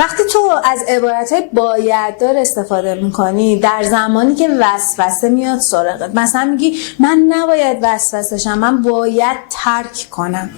وقتی تو از عبارتهای باید دار استفاده میکنی در زمانی که وسوسه میاد سراغت، مثلا میگی من نباید وسوسه شم، من باید ترک کنم.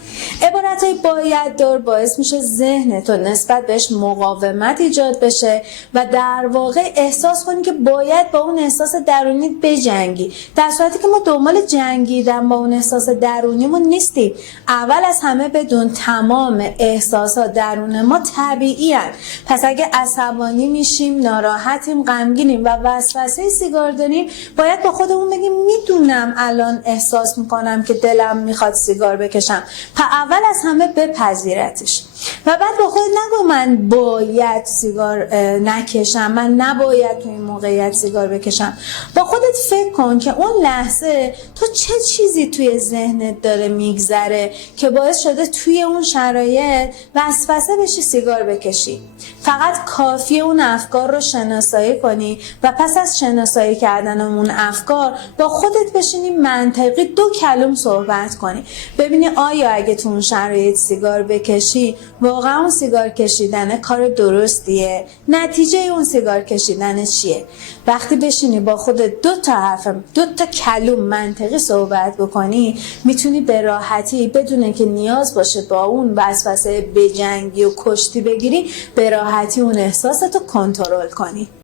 عبارتهای باید دار باعث میشه ذهن تو نسبت بهش مقاومت ایجاد بشه و در واقع احساس کنی که باید با اون احساس درونیت بجنگی، در صورتی که ما دنبال جنگیدن با اون احساس درونیمون نیستیم. اول از همه بدون تمام احساسات درون ما طبیعی هست. پس اگه عصبانی میشیم، ناراحتیم، غمگینیم و وسوسه سیگار داریم، باید با خودمون بگیم میدونم الان احساس میکنم که دلم میخواد سیگار بکشم. اول از همه بپذیرتش و بعد با خودت نگو من باید سیگار نکشم، من نباید تو این موقعیت سیگار بکشم. با خودت فکر کن که اون لحظه تو چه چیزی توی ذهنت داره میگذره که باعث شده توی اون شرایط وسوسه بشی سیگار بکشی. فقط کافیه اون افکار رو شناسایی کنی و پس از شناسایی کردن اون افکار با خودت بشینی منطقی 2 کلم صحبت کنی، ببینی آیا اگه تو اون شرایط سیگار بکشی واقعا اون سیگار کشیدن کار درستیه، نتیجه اون سیگار کشیدن چیه. وقتی بشینی با خودت 2 تا کلم منطقی صحبت بکنی، میتونی به راحتی بدون که نیاز باشه با اون وسوسه بجنگی و کشتی بگیری، به راحتی اون احساستو کنترل کنی.